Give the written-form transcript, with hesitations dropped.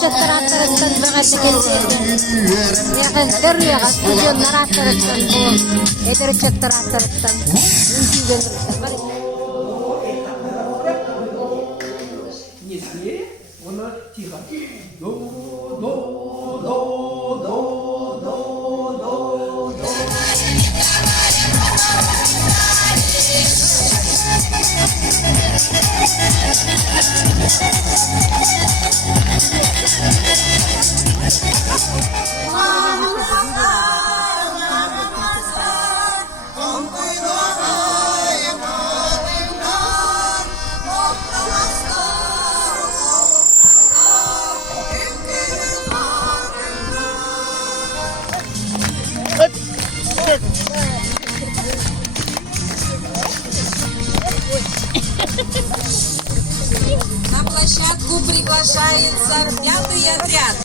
Çatıratırıktan bana çekilseydi. Yakın görüyor ya, stüdyon naratırıktan bu. Ederi çatıratırıktan. Mümkün gelirikten. Несли, воно тихо. До, до, до, до, до, до, до. На площадку приглашается 5-й отряд.